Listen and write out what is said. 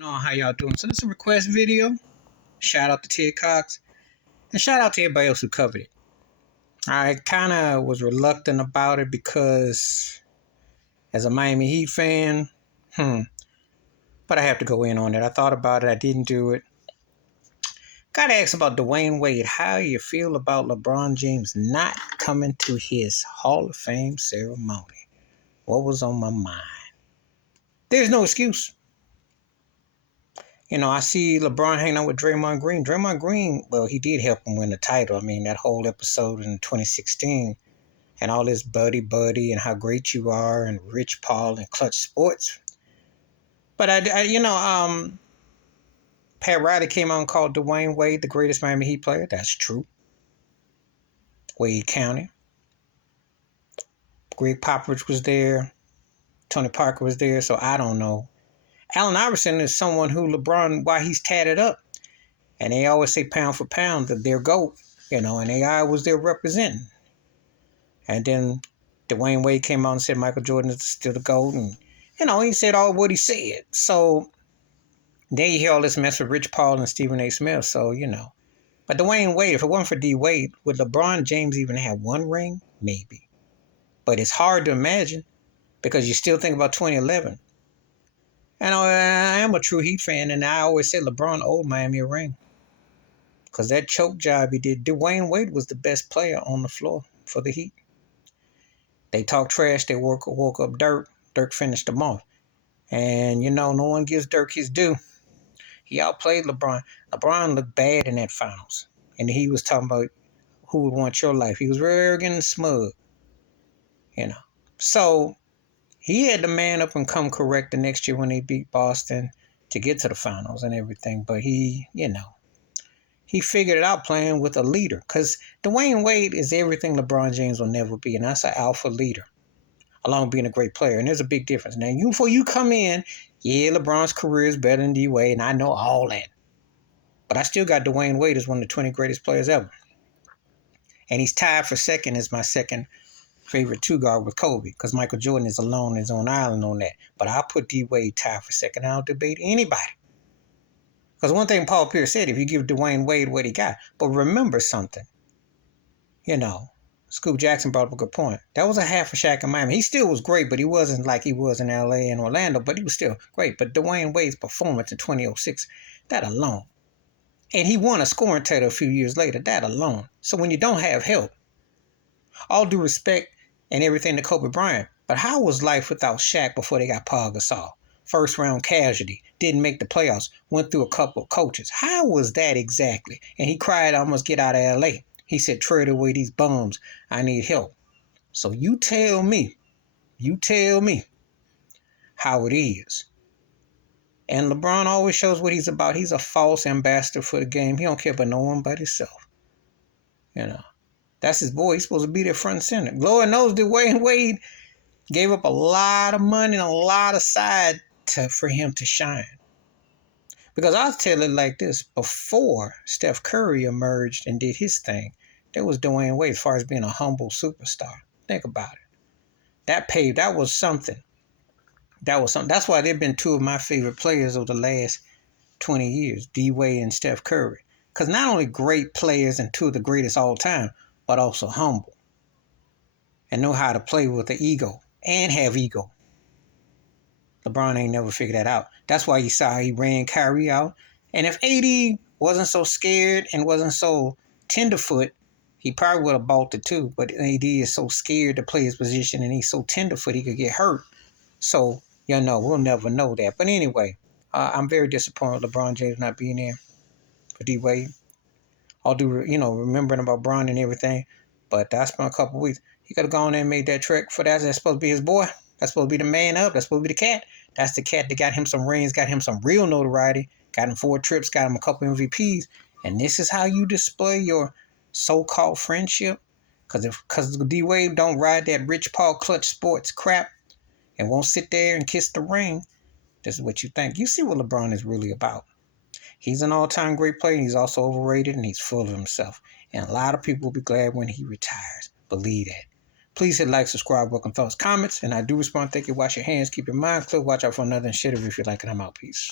Know how y'all doing? So this is a request video. Shout out to Ted Cox and shout out to everybody else who covered it. I kind of was reluctant about it because as a Miami Heat fan, but I have to go in on it. I thought about it. I didn't do it. Got to ask about Dwyane Wade. How you feel about LeBron James not coming to his Hall of Fame ceremony? What was on my mind? There's no excuse. I see LeBron hanging out with Draymond Green. Draymond Green, well, he did help him win the title. I mean, that whole episode in 2016 and all this buddy and how great you are and Rich Paul and Clutch Sports. But Pat Riley came out and called Dwyane Wade the greatest Miami Heat player. That's true. Wade County. Greg Popovich was there. Tony Parker was there. So I don't know. Allen Iverson is someone who LeBron, why he's tatted up. And they always say pound for pound that they're GOAT, and AI was there representing. And then Dwyane Wade came out and said Michael Jordan is still the GOAT. And, he said all what he said. So then you hear all this mess with Rich Paul and Stephen A. Smith. So, But Dwyane Wade, if it wasn't for D. Wade, would LeBron James even have one ring? Maybe. But it's hard to imagine because you still think about 2011. And I am a true Heat fan, and I always said LeBron owed Miami a ring. Because that choke job he did, Dwyane Wade was the best player on the floor for the Heat. They talk trash, they woke up Dirk. Dirk finished them off. And, no one gives Dirk his due. He outplayed LeBron. LeBron looked bad in that finals. And he was talking about who would want your life. He was very arrogant and smug. So he had to man up and come correct the next year when they beat Boston to get to the finals and everything. But he figured it out playing with a leader. Because Dwyane Wade is everything LeBron James will never be. And that's an alpha leader, along with being a great player. And there's a big difference. Now, before you come in, LeBron's career is better than D. Wade, and I know all that. But I still got Dwyane Wade as one of the 20 greatest players ever. And he's tied for second as my second favorite two-guard with Kobe, because Michael Jordan is alone in his own island on that. But I'll put D. Wade tied for second. I don't debate anybody. Because one thing Paul Pierce said, if you give Dwyane Wade what he got. But remember something. Scoop Jackson brought up a good point. That was a half a Shaq in Miami. He still was great, but he wasn't like he was in L.A. and Orlando. But he was still great. But Dwyane Wade's performance in 2006, that alone. And he won a scoring title a few years later. That alone. So when you don't have help, all due respect and everything to Kobe Bryant. But how was life without Shaq before they got Paul Gasol? First round casualty, didn't make the playoffs, went through a couple of coaches. How was that exactly? And he cried, I almost get out of L.A. He said, trade away these bums. I need help. So you tell me how it is. And LeBron always shows what he's about. He's a false ambassador for the game. He don't care about no one but himself. That's his boy. He's supposed to be there front and center. Lord knows Dwyane Wade gave up a lot of money and a lot of side for him to shine. Because I'll tell it like this. Before Steph Curry emerged and did his thing, there was Dwyane Wade as far as being a humble superstar. Think about it. That was something. That's why they've been two of my favorite players of the last 20 years, D. Wade and Steph Curry. Because not only great players and two of the greatest all time, but also humble. And know how to play with the ego and have ego. LeBron ain't never figured that out. That's why you saw he ran Kyrie out. And if AD wasn't so scared and wasn't so tenderfoot, he probably would have bolted too. But AD is so scared to play his position and he's so tenderfoot he could get hurt. So, we'll never know that. But anyway, I'm very disappointed with LeBron James not being there for D. Wade. I'll do, remembering about Bron and everything. But that's been a couple of weeks. He could have gone there and made that trek for that. That's supposed to be his boy. That's supposed to be the man up. That's supposed to be the cat. That's the cat that got him some rings, got him some real notoriety, got him 4 trips, got him a couple MVPs. And this is how you display your so-called friendship? Because D. Wade don't ride that Rich Paul Clutch Sports crap and won't sit there and kiss the ring. This is what you think. You see what LeBron is really about. He's an all-time great player. He's also overrated, and he's full of himself. And a lot of people will be glad when he retires. Believe that. Please hit like, subscribe, welcome thoughts, comments, and I do respond. Thank you. Wash your hands. Keep your mind clear. Watch out for another shit if you like it. I'm out. Peace.